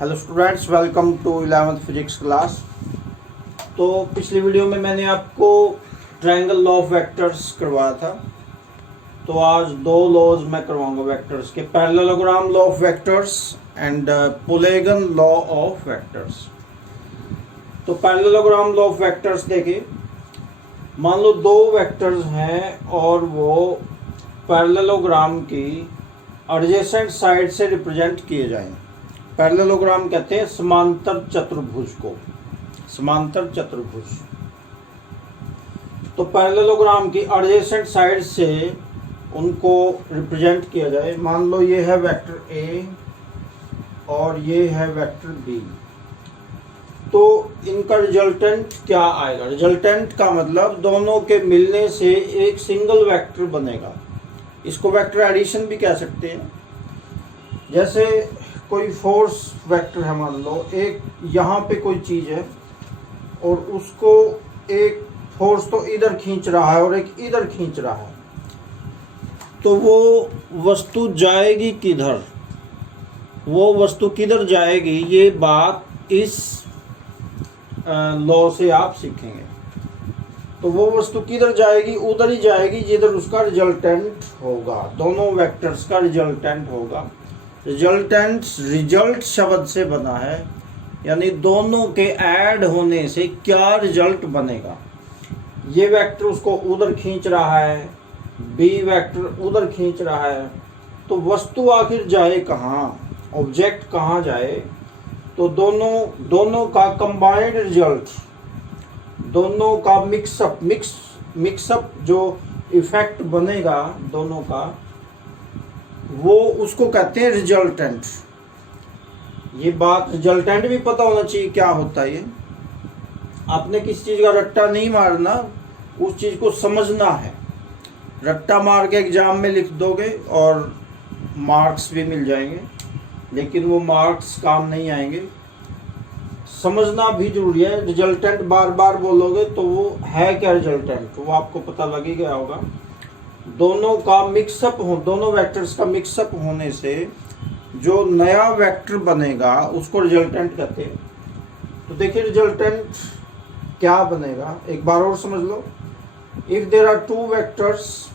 Hello students, welcome to 11th physics class. तो पिछली video में मैंने आपको ट्रायंगल लॉ ऑफ वेक्टर्स करवाया था। तो आज दो लॉज मैं करवाऊंगा वेक्टर्स के, parallelogram law of vectors and polygon law of vectors. तो पैरेललोग्राम लॉ ऑफ वेक्टर्स देखिए, मान लो दो वेक्टर्स हैं और वो पैरेललोग्राम की एडजेसेंट साइड से रिप्रेजेंट किए जाएं। पैरेललोग्राम कहते हैं समांतर चतुर्भुज को, समांतर चतुर्भुज। तो पैरेललोग्राम की एडजेसेंट साइड से उनको रिप्रेजेंट किया जाए। मान लो ये है वेक्टर ए और ये है वेक्टर बी। तो इनका रिजल्टेंट क्या आएगा? रिजल्टेंट का मतलब दोनों के मिलने से एक सिंगल वेक्टर बनेगा। इसको वेक्टर एडिशन भी कह सकते हैं। जैसे कोई फोर्स वेक्टर है, मान लो एक यहाँ पे कोई चीज है और उसको एक फोर्स तो इधर खींच रहा है और एक इधर खींच रहा है, तो वो वस्तु जाएगी किधर? वो वस्तु किधर जाएगी, ये बात इस लॉ से आप सीखेंगे। तो वो वस्तु किधर जाएगी? उधर ही जाएगी जिधर उसका रिजल्टेंट होगा। दोनों वेक्टर्स का रिजल्टेंट होगा। रिजल्टेंट रिजल्ट शब्द से बना है, यानी दोनों के ऐड होने से क्या रिजल्ट बनेगा। ये वेक्टर उसको उधर खींच रहा है, बी वेक्टर उधर खींच रहा है, तो वस्तु आखिर जाए कहाँ, ऑब्जेक्ट कहाँ जाए? तो दोनों का कंबाइंड रिजल्ट, दोनों का मिक्सअप जो इफेक्ट बनेगा दोनों का, वो उसको कहते हैं रिजल्टेंट। ये बात रिजल्टेंट भी पता होना चाहिए क्या होता है। ये आपने किसी चीज का रट्टा नहीं मारना, उस चीज को समझना है। रट्टा मार के एग्जाम में लिख दोगे और मार्क्स भी मिल जाएंगे, लेकिन वो मार्क्स काम नहीं आएंगे। समझना भी जरूरी है। रिजल्टेंट बार बार बोलोगे तो वो है क्या रिजल्टेंट, वो आपको पता लग ही गया होगा। दोनों का मिक्सअप हो, दोनों वेक्टर्स का मिक्सअप होने से जो नया वेक्टर बनेगा उसको रिजल्टेंट कहते हैं। तो देखिए रिजल्टेंट क्या बनेगा, एक बार और समझ लो। If there are two vectors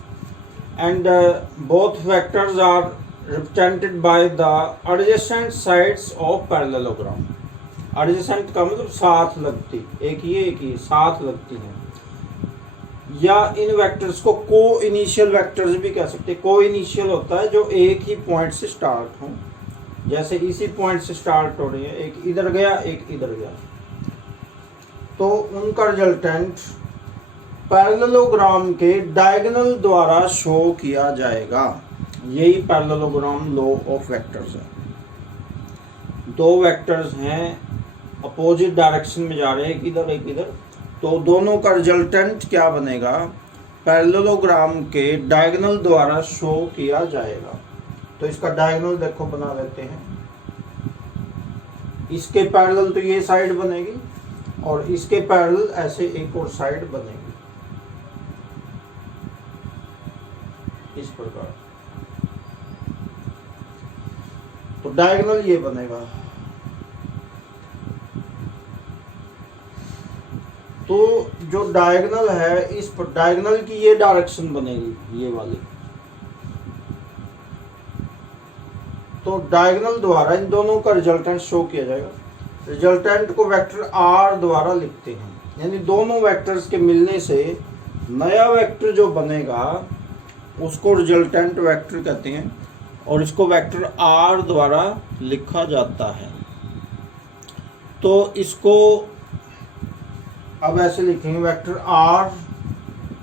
and both vectors are represented by the adjacent sides of parallelogram. Adjacent का मतलब साथ लगती, एक ये साथ लगती है। या इन वेक्टर्स को को इनिशियल वेक्टर्स भी कह सकते हैं। को इनिशियल होता है जो एक ही पॉइंट से स्टार्ट हो, जैसे इसी पॉइंट से स्टार्ट हो रही है, एक इधर गया एक इधर गया, तो उनका रिजल्टेंट पैरेललोग्राम के डायगोनल द्वारा शो किया जाएगा। यही पैरेललोग्राम लॉ ऑफ वेक्टर्स है। दो वेक्टर्स हैं, अपोजिट डायरेक्शन में जा रहे हैं, एक इधर एक इधर, तो दोनों का रिजल्टेंट क्या बनेगा? पैरेललोग्राम के डायगोनल द्वारा शो किया जाएगा। तो इसका डायगोनल देखो बना लेते हैं। इसके पैरेलल तो ये साइड बनेगी और इसके पैरेलल ऐसे एक और साइड बनेगी, इस प्रकार। तो डायगोनल ये बनेगा। तो जो डायगोनल है, इस पर डायगोनल की ये डायरेक्शन बनेगी, ये वाली। तो डायगोनल द्वारा इन दोनों का रिजल्टेंट शो किया जाएगा। रिजल्टेंट को वेक्टर आर द्वारा लिखते हैं, यानी दोनों वेक्टर्स के मिलने से नया वेक्टर जो बनेगा उसको रिजल्टेंट वेक्टर कहते हैं और इसको वेक्टर आर द्वारा लिखा जाता है। तो इसको अब ऐसे लिखेंगे, vector R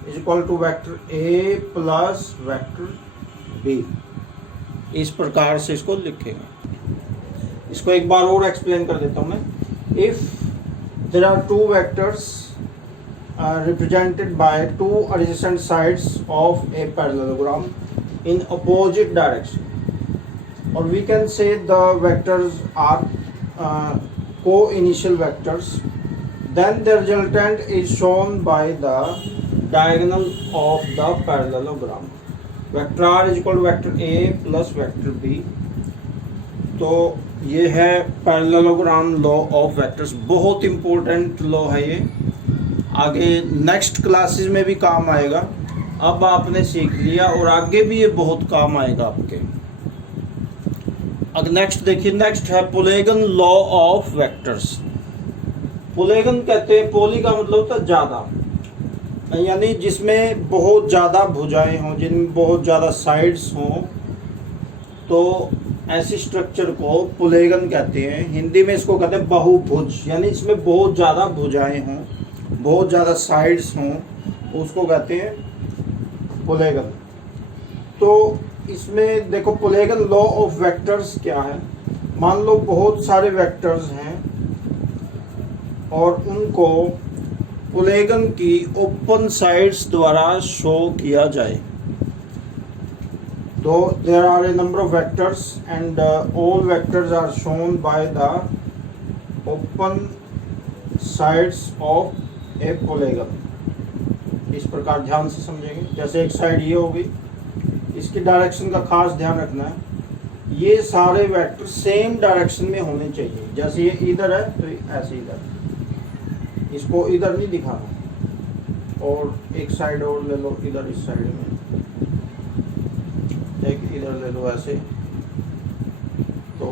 is equal to vector A plus vector B. इस प्रकार से इसको लिखेंगे। इसको एक बार और एक्सप्लेन कर देता हूं मैं। If there are two vectors represented by two adjacent sides of a parallelogram in opposite direction, और we can say the vectors R को initial vectors, then the resultant is shown by the diagonal of the parallelogram. Vector r is equal to vector a plus vector b. तो ये है parallelogram law of vectors, बहुत important law है ये, आगे next classes में भी काम आएगा। अब आपने सीख लिया और आगे भी ये बहुत काम आएगा आपके। अब नेक्स्ट देखिए, नेक्स्ट है polygon law of vectors. Polygon कहते हैं, पोली का मतलब होता है ज़्यादा, यानी जिसमें बहुत ज़्यादा भुजाएं हों, जिनमें बहुत ज़्यादा साइड्स हों, तो ऐसी स्ट्रक्चर को पोलीगन कहते हैं। हिंदी में इसको कहते हैं बहुभुज, यानी इसमें बहुत ज़्यादा भुजाएं हों, बहुत ज़्यादा साइड्स हों, उसको कहते हैं पोलीगन। तो इसमें देखो पोलीगन लॉ ऑफ वेक्टर्स क्या है। मान लो बहुत सारे वेक्टर्स हैं और उनको पोलीगन की ओपन साइड्स द्वारा शो किया जाए। तो there are a number of vectors and all vectors are shown by the open sides of a polygon। इस प्रकार ध्यान से समझेंगे। जैसे एक साइड ये होगी, इसकी डायरेक्शन का खास ध्यान रखना है। ये सारे वेक्टर सेम डायरेक्शन में होने चाहिए। जैसे ये इधर है तो ऐसे इधर, इसको इधर नहीं दिखाना। और एक साइड और ले लो इधर, इस साइड में एक इधर ले लो ऐसे। तो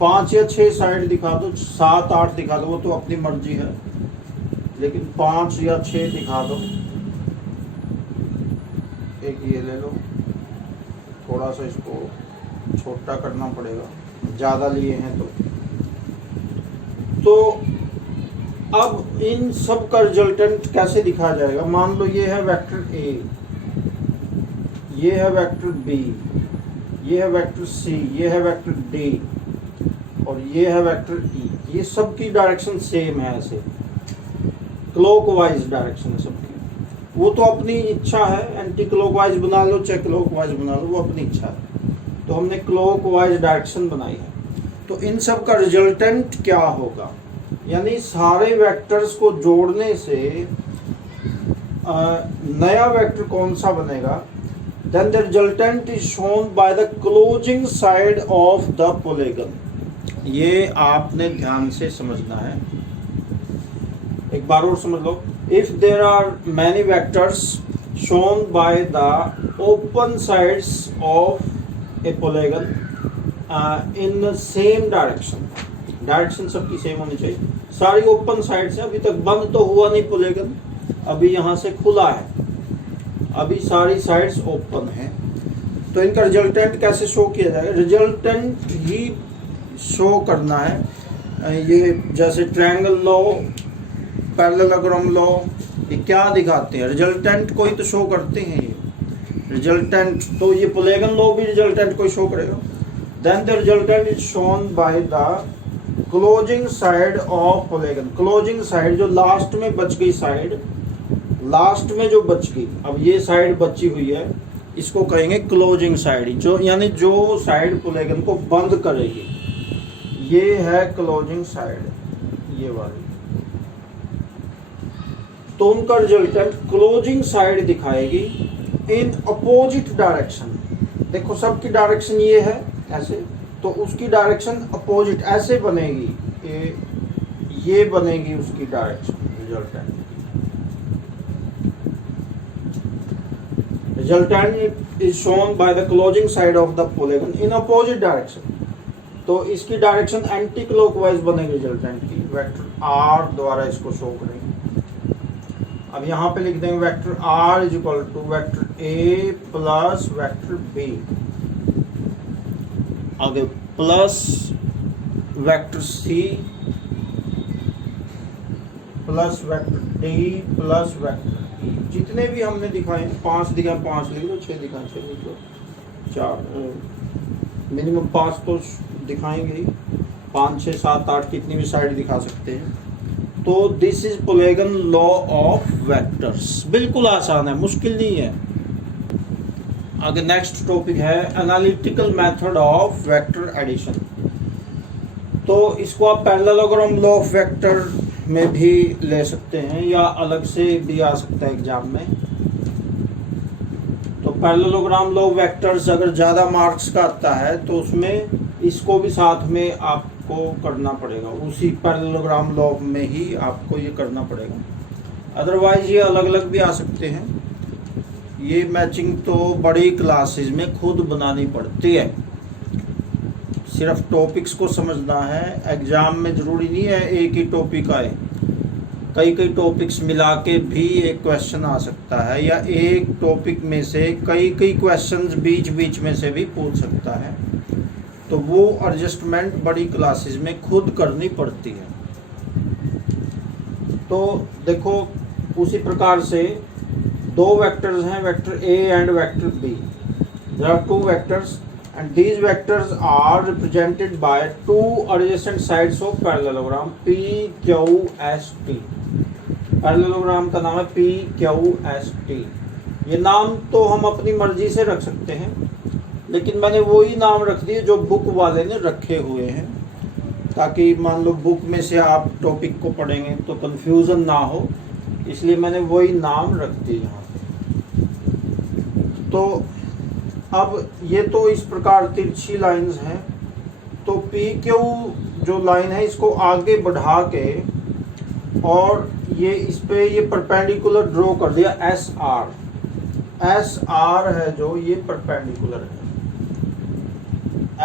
5 या 6 साइड दिखा दो, 7 8 दिखा दो, वो तो अपनी मर्जी है, लेकिन 5 या 6 दिखा दो। एक ये ले लो, थोड़ा सा इसको छोटा करना पड़ेगा, ज़्यादा लिए हैं तो अब इन सब का रिजल्टेंट कैसे दिखाया जाएगा। मान लो ये है वेक्टर ए, ये है वेक्टर बी, ये है वेक्टर सी, ये है वेक्टर डी और ये है वेक्टर ई। ये सब की डायरेक्शन सेम है, ऐसे क्लॉकवाइज डायरेक्शन है सबकी। वो तो अपनी इच्छा है, एंटी क्लॉकवाइज बना लो चाहे क्लॉकवाइज बना लो, वो अपनी इच्छा है। तो हमने क्लॉकवाइज डायरेक्शन बनाई है। तो इन सब का रिजल्टेंट क्या होगा, यानी सारे वेक्टर्स को जोड़ने से नया वेक्टर कौन सा बनेगा। Then the resultant is shown by the closing side of the polygon। ये आपने ध्यान से समझना है, एक बार और समझ लो। If there are many vectors shown by the open sides of a polygon in the same direction, direction सबकी सेम होनी चाहिए। सारी ओपन साइड्स है, अभी तक बंद तो हुआ नहीं पोलीगन, अभी यहाँ से खुला है, अभी सारी साइड्स ओपन हैं। तो इनका रिजल्टेंट कैसे शो किया जाएगा, रिजल्टेंट ही शो करना है। ये जैसे ट्रायंगल लॉ, पैरेललोग्राम लॉ, ये क्या दिखाते हैं, रिजल्टेंट को ही तो शो करते हैं ये रिजल्टेंट। तो ये पोलीगन लॉ भी रिजल्टेंट को शो करेगा। Then the resultant is shown by the closing side of polygon. Closing side, जो लास्ट में बच गई साइड, लास्ट में जो बच गई, अब ये साइड बची हुई है, इसको कहेंगे क्लोजिंग साइड, जो यानी जो साइड पोलीगन को बंद करेगी, ये है क्लोजिंग साइड, ये वाली। तो उनका रिजल्टेंट क्लोजिंग साइड दिखाएगी इन अपोजिट डायरेक्शन। देखो सबकी डायरेक्शन ये है ऐसे, तो उसकी डायरेक्शन अपोजिट ऐसे बनेगी, ये बनेगी उसकी direction resultant. Resultant is shown by the closing side of the polygon in opposite direction। तो इसकी डायरेक्शन एंटी क्लॉकवाइज बनेगी रिजल्टेंट की, वेक्टर आर द्वारा इसको शो करेंगे। अब यहाँ पे लिख देंगे vector R is equal to vector A plus vector B, आगे plus vector C plus vector D plus vector, जितने भी हमने दिखाए, 5 दिखाए 5 लिख लो, 6 दिखाए 6 लिख लो, 4 मिनिमम 5 तो दिखाएंगे ही, 5 6 7 8 कितनी भी साइड दिखा सकते हैं। तो this is polygon law of vectors, बिल्कुल आसान है, मुश्किल नहीं है। आगे नेक्स्ट टॉपिक है analytical method of vector addition. तो इसको आप पैरेललोग्राम लॉ ऑफ वेक्टर में भी ले सकते हैं या अलग से भी आ सकता है एग्जाम में। तो पैरेललोग्राम लॉ ऑफ वेक्टर्स अगर ज़्यादा मार्क्स का आता है तो उसमें इसको भी साथ में आपको करना पड़ेगा, उसी पैरेललोग्राम लॉ में ही आपको ये करना पड़ेगा, अदरवाइज ये अलग अलग भी आ सकते हैं। ये मैचिंग तो बड़ी क्लासेस में खुद बनानी पड़ती है, सिर्फ टॉपिक्स को समझना है। एग्जाम में ज़रूरी नहीं है एक ही टॉपिक आए, कई कई टॉपिक्स मिला के भी एक क्वेश्चन आ सकता है, या एक टॉपिक में से कई कई क्वेश्चंस बीच बीच में से भी पूछ सकता है। तो वो एडजस्टमेंट बड़ी क्लासेस में खुद करनी पड़ती है। तो देखो उसी प्रकार से दो वेक्टर्स हैं, vector A and vector B. There are two vectors and these vectors are represented by two adjacent sides of parallelogram PQST। Parallelogram का नाम है PQST। ये नाम तो हम अपनी मर्जी से रख सकते हैं, लेकिन मैंने वही नाम रख दिए जो बुक वाले ने रखे हुए हैं, ताकि मान लो बुक में से आप टॉपिक को पढ़ेंगे तो कंफ्यूजन ना हो, इसलिए मैंने वही नाम रख दिए यहाँ पे। तो अब ये तो इस प्रकार तिरछी लाइंस हैं। तो पी क्यू जो लाइन है इसको आगे बढ़ा के और ये इस पे ये परपेंडिकुलर ड्रॉ कर दिया एस आर। एस आर है जो ये परपेंडिकुलर है।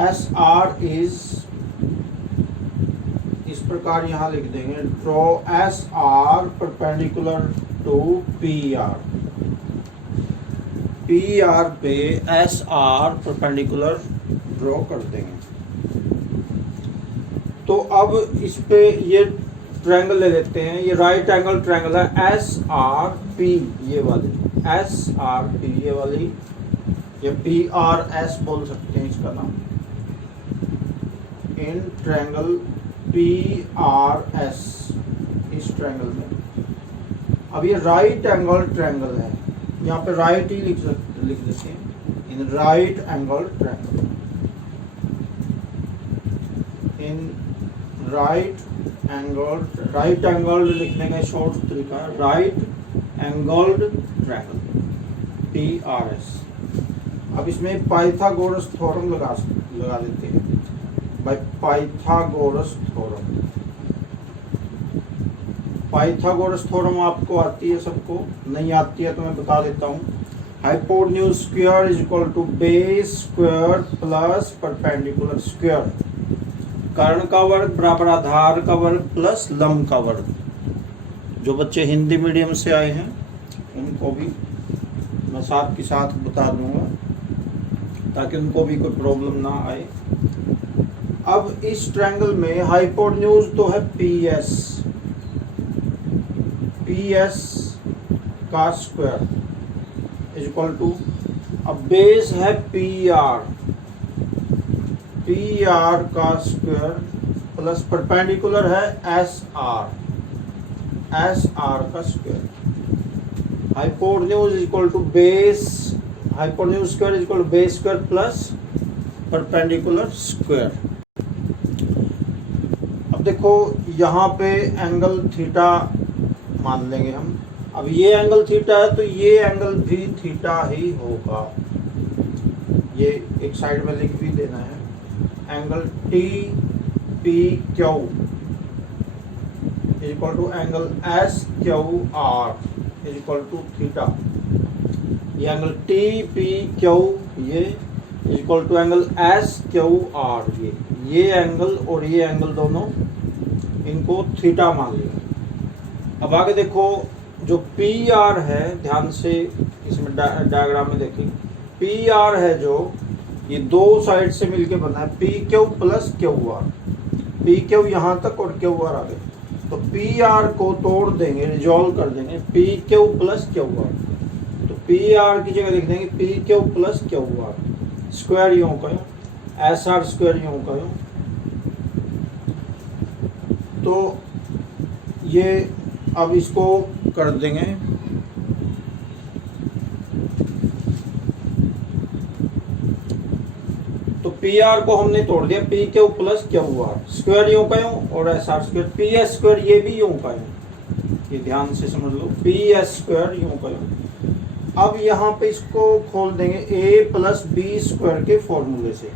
एस आर इज इस प्रकार यहाँ लिख देंगे, draw S R perpendicular to P R. P R पे एस आर परपेंडिकुलर ड्रॉ कर देंगे। तो अब इस पे ये ट्रायंगल ले लेते हैं, ये राइट एंगल ट्रायंगल है एस आर पी, ये वाली एस आर पी, ये वाली, ये पी आर एस बोल सकते हैं इसका नाम, in triangle P R S, इस ट्रायंगल में। अब ये राइट एंगल ट्रायंगल है, यहाँ पे राइट ही लिख देते हैं, in right angle triangle, in right angle लिखने का शॉर्ट तरीका है राइट एंगल्ड ट्रायंगल PRS। अब इसमें पाइथागोरस थ्योरम लगा देते हैं, by Pythagoras theorem. Pythagoras theorem आपको आती है, सबको नहीं आती है तो मैं बता देता हूँ। Hypotenuse square is equal to base square plus perpendicular square. कर्ण का वर्ग बराबर आधार का वर्ग प्लस लंब का वर्ग। जो बच्चे हिंदी मीडियम से आए हैं उनको भी मैं साथ के साथ बता दूंगा, ताकि उनको भी कोई प्रॉब्लम ना आए। अब इस ट्रायंगल में हाइपोटेन्यूज तो है PS का स्क्वायर इज इक्वल टू, अब बेस है PR का स्क्वायर प्लस परपेंडिकुलर है SR का square. Hypotenuse is equal to base, hypotenuse square is equal to base square plus perpendicular square. अब देखो यहाँ पे एंगल थीटा मान लेंगे हम। अब ये एंगल थीटा है तो ये एंगल भी थीटा ही होगा, ये एक साइड में लिख भी देना है। Angle TPQ is equal to angle SQR is equal to theta. ये एंगल TPQ ये is equal to angle SQR, ये एंगल और ये एंगल दोनों इनको थीटा मान लिया। अब आगे देखो जो PR है, ध्यान से इसमें डायग्राम में देखिए, PR है जो ये दो साइड से मिलके बना है PQ प्लस QR। PQ यहाँ तक और QR आगे, तो PR को तोड़ देंगे, रिजॉल्व कर देंगे PQ प्लस QR। तो PR की जगह लिख देंगे PQ प्लस QR, स्क्वायर यूं करो, SR स्क्वायर यूं करो। तो ये अब इसको कर देंगे, तो PR को हमने तोड़ दिया PQ प्लस QR, स्क्वायर यूं का यूं और SR स्क्वायर, PS स्क्वायर ये भी यूं का यूं, ये ध्यान से समझ लो, PS स्क्वायर यूं का यूं। अब यहाँ पे इसको खोल देंगे A प्लस B स्क्वायर के फॉर्मूले से।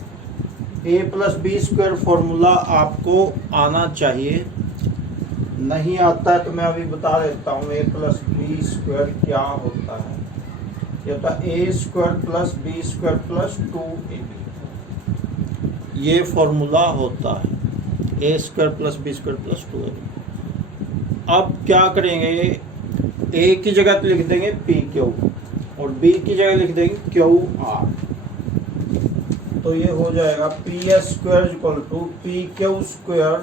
ए प्लस बी स्क्वायर फॉर्मूला आपको आना चाहिए। नहीं आता है तो मैं अभी बता देता हूँ। ए प्लस बी स्क्वायर क्या होता है? ये होता है A square plus B square plus 2ab। ये फॉर्मूला होता है A square plus B square plus 2ab। अब क्या करेंगे, ए की जगह तो लिख देंगे पी क्यू और बी की जगह लिख देंगे क्यू आर। तो ये हो जाएगा P S square equal to P Q square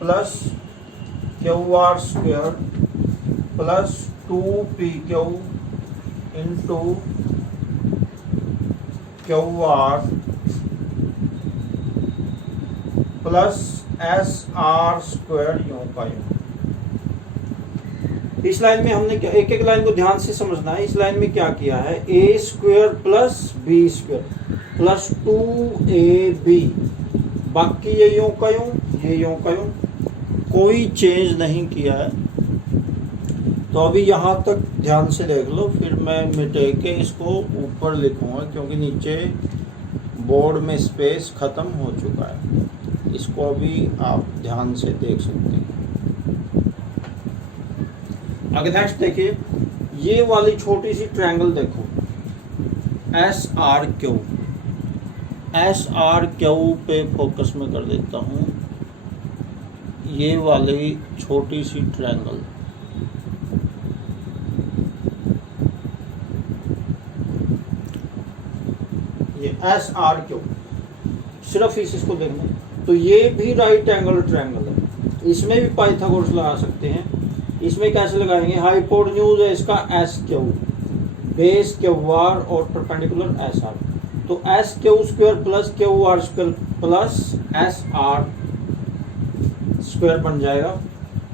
plus Q R square plus 2 PQ into Q R plus S R square यूं का यूं। इस लाइन में हमने क्या, एक एक लाइन को ध्यान से समझना है। इस लाइन में क्या किया है, A square plus B square plus 2ab, बाकी ये यूं का यूं, ये यूं का यूं, कोई चेंज नहीं किया है। तो अभी यहाँ तक ध्यान से देख लो, फिर मैं मिटे के इसको ऊपर लिखूंगा क्योंकि नीचे बोर्ड में स्पेस खत्म हो चुका है। इसको अभी आप ध्यान से देख सकते हैं। आगे नेक्स्ट देखिए, ये वाली छोटी सी ट्रायंगल देखो, S R Q. S R Q पे फोकस में कर देता हूँ। ये वाली छोटी सी ट्रायंगल, ये एस आर क्यू, सिर्फ इसको देखना। तो ये भी राइट एंगल ट्रायंगल है, इसमें भी पाइथागोरस लगा सकते हैं। इसमें कैसे लगाएंगे, हाइपोटेन्यूज है इसका S Q, base Q R और परपेंडिकुलर एस आर। तो S Q square plus Q R square plus S R square बन जाएगा।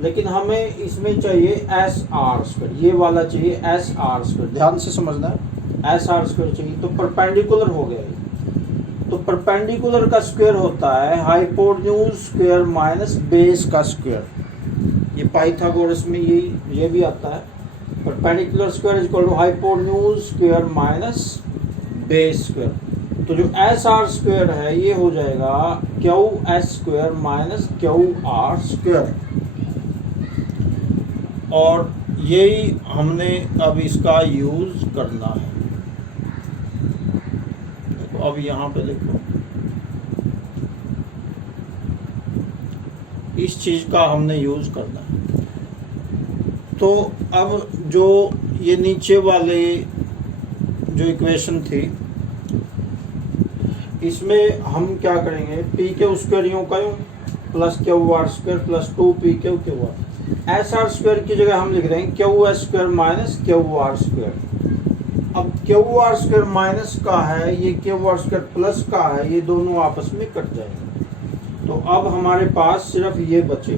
लेकिन हमें इसमें चाहिए एस आर स्क्वायर, ये वाला चाहिए एस आर स्क्वायर, ध्यान से समझना है। एस आर स्क्वायर चाहिए तो परपेंडिकुलर हो गया ये। तो परपेंडिकुलर का स्क्वायर होता है हाइपोटेन्यूज स्क्वायर माइनस बेस का स्क्वायर। ये पाइथागोरस में ये भी आता है। Perpendicular square equal to hypotenuse square minus base square. तो जो एस आर स्क्वायर है ये हो जाएगा Q S square minus Q R square. और यही हमने अब इसका यूज करना है। देखो अब यहाँ पे देखो, इस चीज का हमने यूज करना है। तो अब जो ये नीचे वाले जो इक्वेशन थी, इसमें हम क्या करेंगे, पी के स्क्वायर यूं का यूं plus Q R square plus 2 Q R. S R square की जगह हम लिख देंगे Q S square minus Q R square. अब क्यू आर स्क्वायर माइनस का है, ये क्यू आर स्क्वायर प्लस का है, ये दोनों आपस में कट जाएंगे। तो अब हमारे पास सिर्फ ये बचे।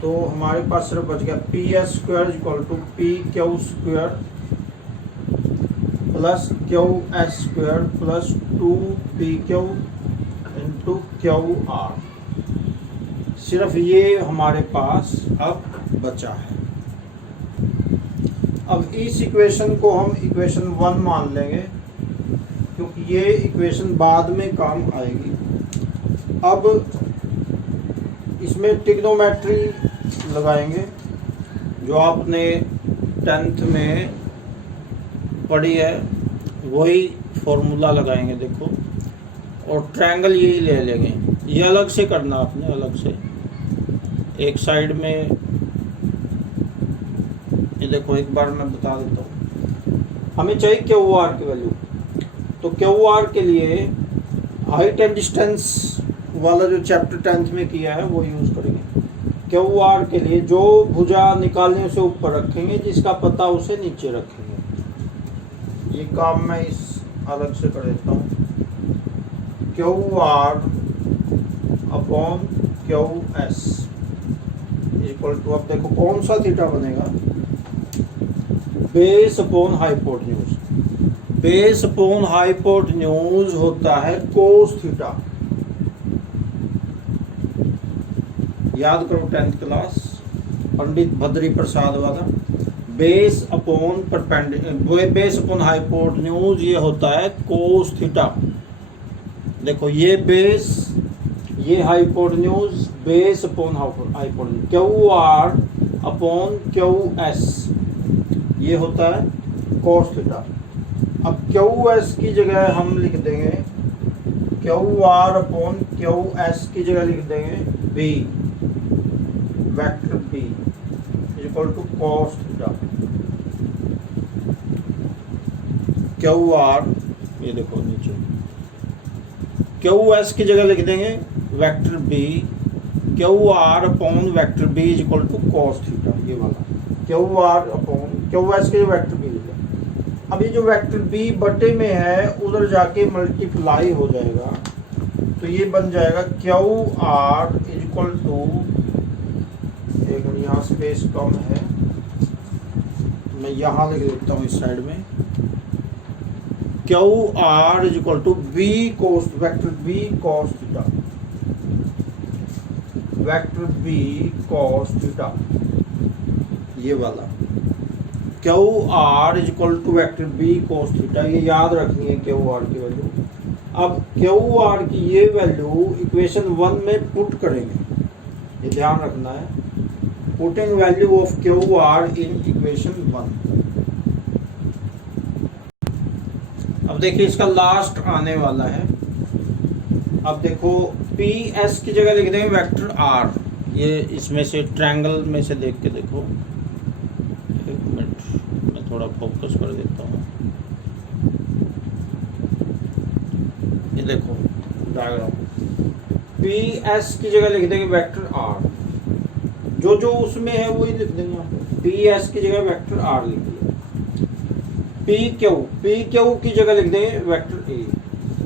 तो हमारे पास सिर्फ बच गया P S square equal to P Q square plus Q S square plus 2 into Q R. सिर्फ ये हमारे पास अब बचा है। अब इस इक्वेशन को हम इक्वेशन 1 मान लेंगे क्योंकि ये इक्वेशन बाद में काम आएगी। अब इसमें ट्रिग्नोमेट्री लगाएंगे जो आपने 10th में पढ़ी है, वही फॉर्मूला लगाएंगे। देखो, और ट्रायंगल यही ले लेंगे। ये अलग से करना आपने, अलग से एक साइड में। ये देखो एक बार मैं बता देता हूँ। हमें चाहिए क्यू आर की वैल्यू। तो क्यू आर के लिए हाइट एंड डिस्टेंस वाला जो चैप्टर 10th में किया है वो यूज करेंगे। क्यू आर के लिए जो भुजा निकालने उसे ऊपर रखेंगे, जिसका पता उसे नीचे रखेंगे। ये काम मैं इस अलग से कर देता हूँ। Q R upon Q S equal to, अब देखो कौन सा थीटा बनेगा, base upon hypotenuse. Base upon hypotenuse होता है कोस थीटा। याद करो 10th क्लास, पंडित भद्री प्रसाद वाला। Base upon base upon hypotenuse ये होता है कोस थीटा। देखो ये बेस, ये hypotenuse, base upon hypotenuse, Q R upon Q S, ये होता है cos थीटा। अब क्यू एस की जगह हम लिख देंगे, Q R upon Q S की जगह लिख देंगे B, vector B equal to cos theta. Q R, ये देखो नीचे, क्यू एस की जगह लिख देंगे vector B, Q R upon vector B is equal to cos theta, ये वाला Q R upon Q S के वेक्टर बी लिखा। अब ये जो वेक्टर बी बटे में है उधर जाके मल्टीप्लाई हो जाएगा, तो ये बन जाएगा Q R is equal to, एक मिनट यहाँ स्पेस कम है, मैं यहाँ लिख देता हूँ इस साइड में, Q R is equal to B cos, vector B cos theta, vector B cos theta, ये वाला Q R is equal to vector B cos theta, ये याद रखनी है क्यू आर की वैल्यू। अब क्यू आर की ये वैल्यू इक्वेशन 1 में पुट करेंगे, ये ध्यान रखना है, putting value of Q R in equation 1। अब देखिए इसका लास्ट आने वाला है। अब देखो पी एस की जगह लिख देंगे वेक्टर आर, ये इसमें से ट्रायंगल में से देख के देखो, एक मिनट मैं थोड़ा फोकस कर देता हूँ, ये देखो डायग्राम, पी एस की जगह लिख देंगे वेक्टर आर, जो जो उसमें है वही लिख देंगे, पी एस की जगह वेक्टर आर लिख दिया, पी क्यू की जगह लिख देंगे वेक्टर ए,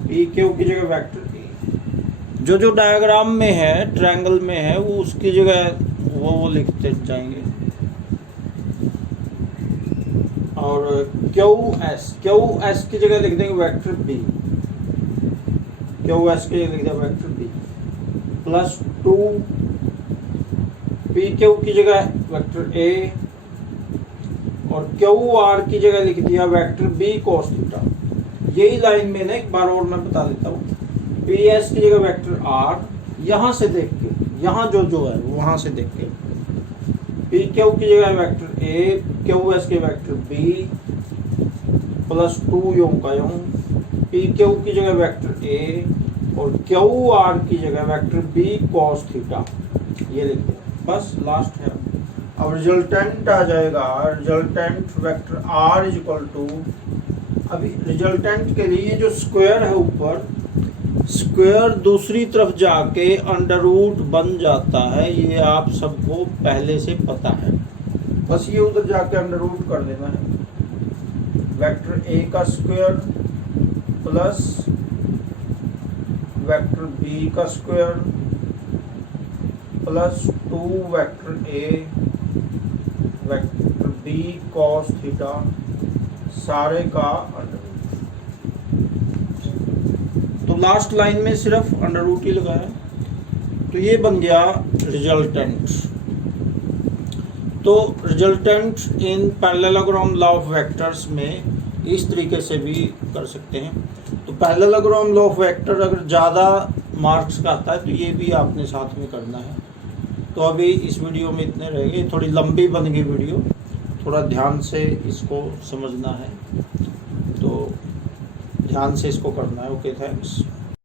पी क्यू की जगह वेक्टर ए, जो जो डायग्राम में है ट्रायंगल में है वो उसकी जगह वो लिखते जाएंगे। और क्यू एस की जगह लिख देंगे वेक्टर बी, क्यू एस की जगह लिख देंगे vector B plus 2, P Q की जगह वेक्टर ए, और क्यू आर की जगह लिख दिया वेक्टर बी कॉस थीटा। यही लाइन में ना एक बार और मैं बता देता हूँ, पी एस की जगह वेक्टर आर, यहाँ से देख के, यहाँ जो जो है वहाँ से देख के, पी क्यू की जगह वेक्टर ए, क्यू एस के वेक्टर बी प्लस 2 यूं का यूं, पी क्यू की जगह वेक्टर ए और क्यू आर की जगह वेक्टर बी कॉस थीटा, ये लिख दिया, बस लास्ट है। अब रिजल्टेंट आ जाएगा, resultant vector R is equal to, अभी रिजल्टेंट के लिए जो स्क्वायर है ऊपर, स्क्वायर दूसरी तरफ जाके अंडर रूट बन जाता है, ये आप सबको पहले से पता है, बस ये उधर जाके अंडर रूट कर देना है, वेक्टर ए का स्क्वायर प्लस वेक्टर बी का square plus 2 vector A vector B cos theta, सारे का अंडर रूट। तो लास्ट लाइन में सिर्फ अंडर रूट ही लगाया, तो ये बन गया रिजल्टेंट। तो resultant in parallelogram law of vectors में इस तरीके से भी कर सकते हैं। तो पैरेललोग्राम लॉ ऑफ वेक्टर अगर ज़्यादा मार्क्स का आता है तो ये भी आपने साथ में करना है। तो अभी इस वीडियो में इतने रहेंगे, थोड़ी लंबी बन गई वीडियो, थोड़ा ध्यान से इसको समझना है, तो ध्यान से इसको करना है। Okay, thanks.